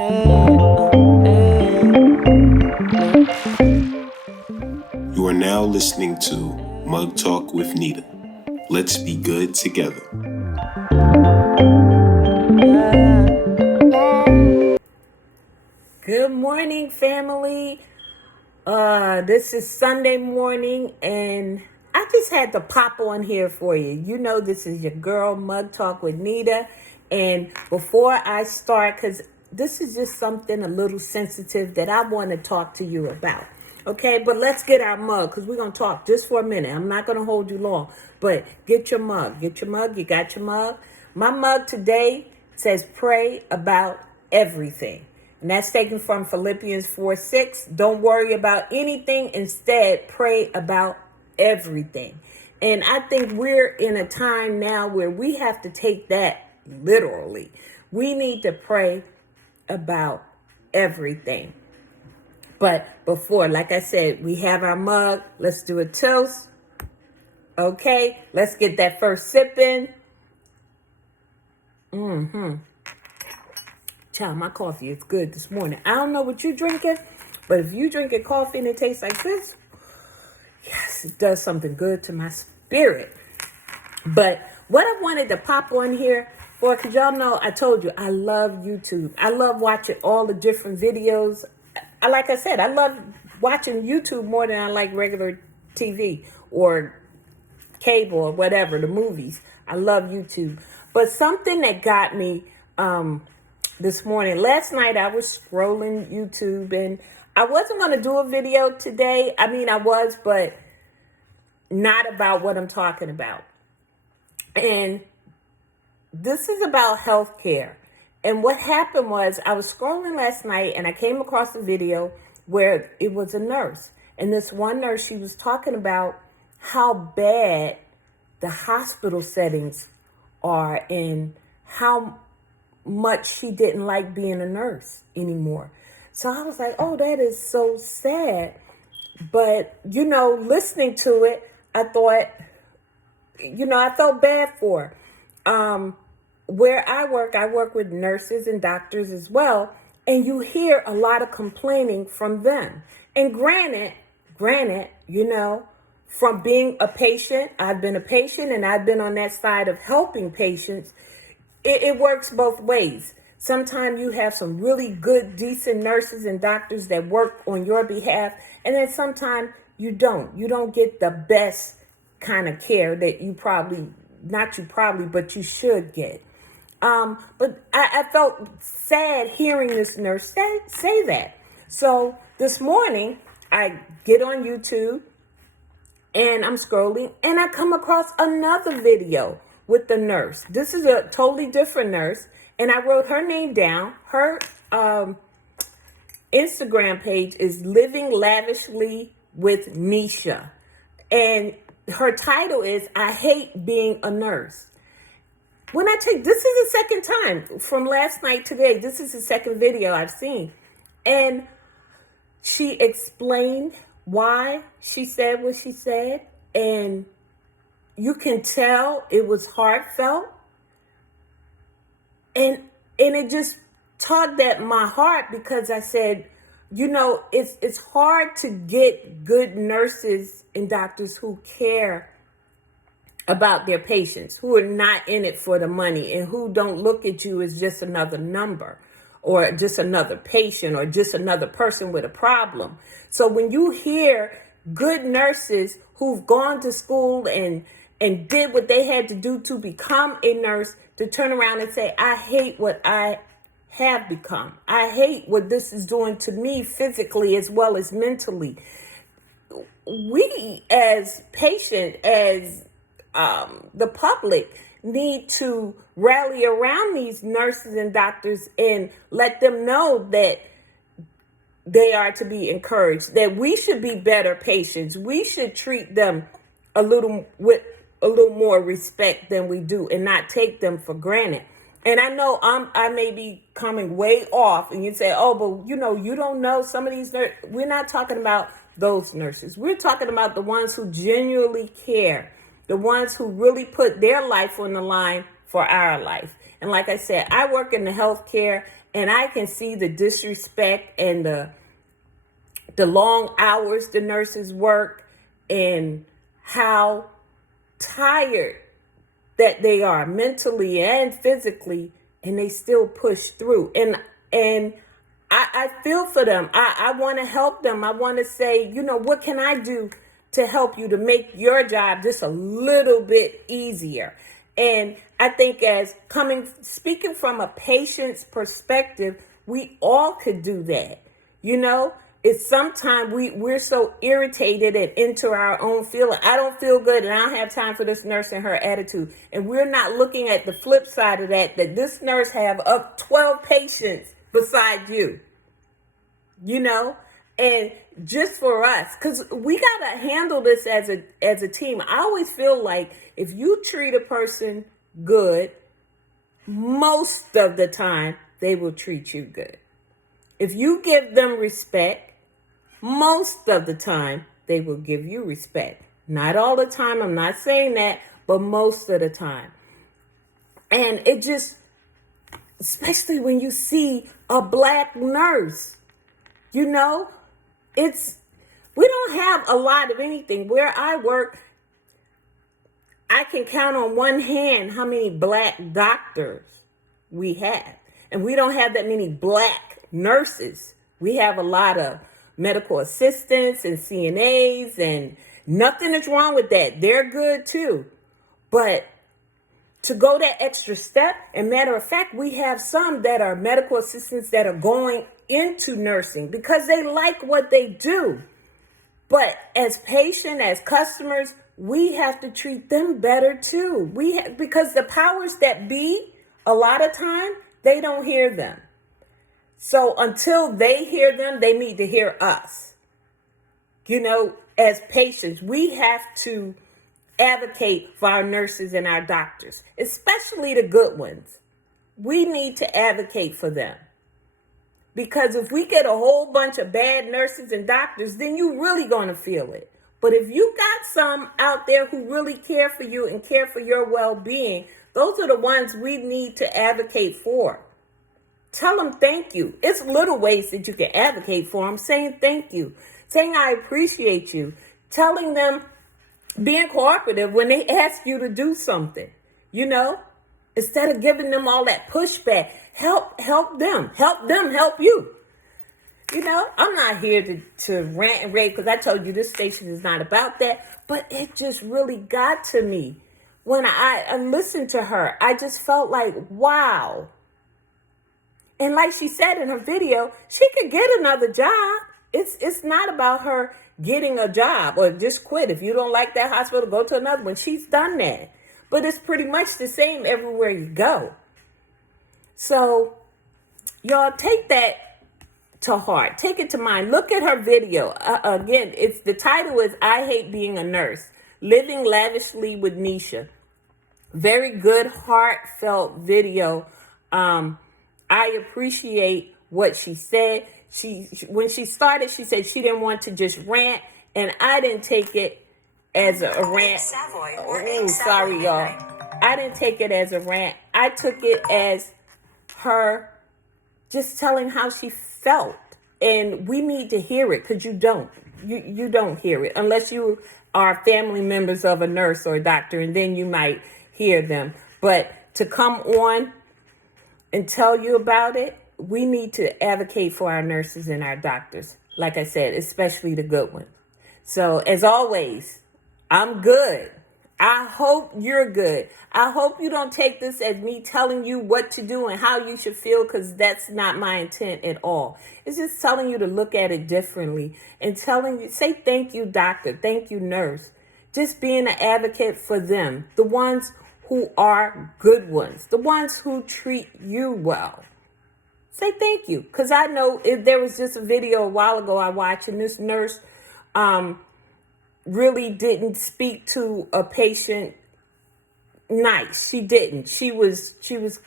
You are now listening to Mug Talk with Nita. Let's be good together. Good morning, family. This is Sunday morning, and I just had to pop on here for you. You know, this is your girl, Mug Talk with Nita. And before I start, because this is just something a little sensitive that I want to talk to you about. Okay, but let's get our mug, because we're going to talk just for a minute. I'm not going to hold you long, but get your mug. Get your mug. You got your mug? My mug today says pray about everything. And that's taken from Philippians 4:6. Don't worry about anything. Instead, pray about everything. And I think we're in a time now where we have to take that literally. We need to pray about everything. But before, like I said, we have our mug. Let's do a toast. Okay, let's get that first sip in. Child, my coffee is good this morning. I don't know what you're drinking, but if you're drinking coffee and it tastes like this, yes, it does something good to my spirit. But what I wanted to pop on here for, because y'all know I told you I love YouTube. I love watching all the different videos. Like I said, I love watching YouTube more than I like regular TV or cable or whatever, the movies. I love YouTube. But something that got me this morning, last night I was scrolling YouTube, and I wasn't going to do a video today. I mean, I was, but not about what I'm talking about. And this is about healthcare. And what happened was I was scrolling last night and I came across a video where it was a nurse. And this one nurse, she was talking about how bad the hospital settings are and how much she didn't like being a nurse anymore. So I was like, oh, that is so sad. But, you know, listening to it, I thought, you know, I felt bad for her. Where I work with nurses and doctors as well. And you hear a lot of complaining from them. And granted, you know, from being a patient, I've been a patient and I've been on that side of helping patients. It works both ways. Sometimes you have some really good, decent nurses and doctors that work on your behalf. And then sometimes you don't. You don't get the best kind of care that but you should get. But I felt sad hearing this nurse say that. So this morning, I get on YouTube and I'm scrolling and I come across another video with the nurse. This is a totally different nurse. And I wrote her name down. Her Instagram page is Living Lavishly with Nisha. And her title is I Hate Being a Nurse. When I take, this is the second time from last night to today. This is the second video I've seen. And she explained why she said what she said. And you can tell it was heartfelt. And it just tugged at my heart because I said, you know, it's hard to get good nurses and doctors who care about their patients, who are not in it for the money and who don't look at you as just another number or just another patient or just another person with a problem. So when you hear good nurses who've gone to school and did what they had to do to become a nurse, to turn around and say, I hate what I have become. I hate what this is doing to me physically as well as mentally. We as patients, as the public, need to rally around these nurses and doctors and let them know that they are to be encouraged, that we should be better patients. We should treat them with a little more respect than we do and not take them for granted. And I know I may be coming way off and you say, oh, but you know, you don't know some of these nurses. We're not talking about those nurses. We're talking about the ones who genuinely care, the ones who really put their life on the line for our life. And like I said, I work in the healthcare, and I can see the disrespect and the long hours the nurses work, and how tired that they are mentally and physically, and they still push through. And I feel for them. I want to help them. I want to say, what can I do to help you to make your job just a little bit easier? And I think speaking from a patient's perspective, we all could do that. It's sometimes we're so irritated and into our own feeling. I don't feel good and I don't have time for this nurse and her attitude. And we're not looking at the flip side of that this nurse have up 12 patients besides you. And just for us, because we got to handle this as a team. I always feel like if you treat a person good, most of the time they will treat you good. If you give them respect, most of the time they will give you respect. Not all the time, I'm not saying that, but most of the time. And it just, especially when you see a Black nurse, we don't have a lot of anything. Where I work, I can count on one hand how many Black doctors we have. And we don't have that many Black nurses. We have a lot of medical assistants and CNAs, and nothing is wrong with that. They're good too. But to go that extra step, and matter of fact, we have some that are medical assistants that are going into nursing because they like what they do. But as patients, as customers, we have to treat them better too. Because the powers that be, a lot of time, they don't hear them. So until they hear them, they need to hear us. As patients, we have to advocate for our nurses and our doctors, especially the good ones. We need to advocate for them. Because if we get a whole bunch of bad nurses and doctors, then you're really going to feel it. But if you got some out there who really care for you and care for your well-being, those are the ones we need to advocate for. Tell them thank you. It's little ways that you can advocate for them. Saying thank you. Saying I appreciate you. Telling them, being cooperative when they ask you to do something. Instead of giving them all that pushback, help them. Help them help you. I'm not here to rant and rave because I told you this station is not about that. But it just really got to me. When I listened to her, I just felt like, wow. And like she said in her video, she could get another job. It's not about her getting a job or just quit. If you don't like that hospital, go to another one. She's done that. But it's pretty much the same everywhere you go. So, y'all take that to heart. Take it to mind. Look at her video. Again, the title is I Hate Being a Nurse. Living Lavishly with Nisha. Very good, heartfelt video. I appreciate what she said. When she started, she said she didn't want to just rant, and I didn't take it as a rant. Oh, sorry, y'all. I didn't take it as a rant. I took it as her just telling how she felt, and we need to hear it because you don't. You don't hear it unless you are family members of a nurse or a doctor, and then you might hear them. But to come on and tell you about it, we need to advocate for our nurses and our doctors. Like I said, especially the good ones. So as always, I'm good. I hope you're good. I hope you don't take this as me telling you what to do and how you should feel, because that's not my intent at all. It's just telling you to look at it differently and telling you, say thank you, doctor. Thank you, nurse. Just being an advocate for them, the ones who are good ones, the ones who treat you well. Say thank you. Because I know there was just a video a while ago I watched, and this nurse really didn't speak to a patient nice. She didn't. She was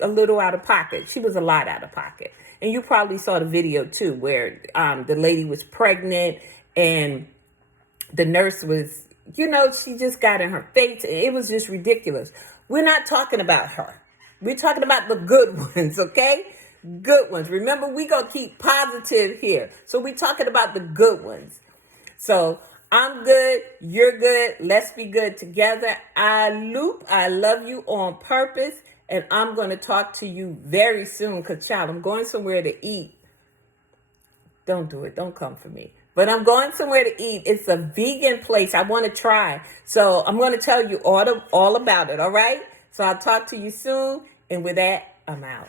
a little out of pocket. She was a lot out of pocket. And you probably saw the video too, where the lady was pregnant and the nurse was, she just got in her face. It was just ridiculous. We're not talking about her. We're talking about the good ones, okay? Good ones. Remember, we gonna keep positive here. So we're talking about the good ones. So I'm good, you're good, let's be good together. I love you on purpose, and I'm going to talk to you very soon because, child, I'm going somewhere to eat. Don't do it. Don't come for me. But I'm going somewhere to eat. It's a vegan place I want to try. So I'm going to tell you all about it, all right? So I'll talk to you soon, and with that, I'm out.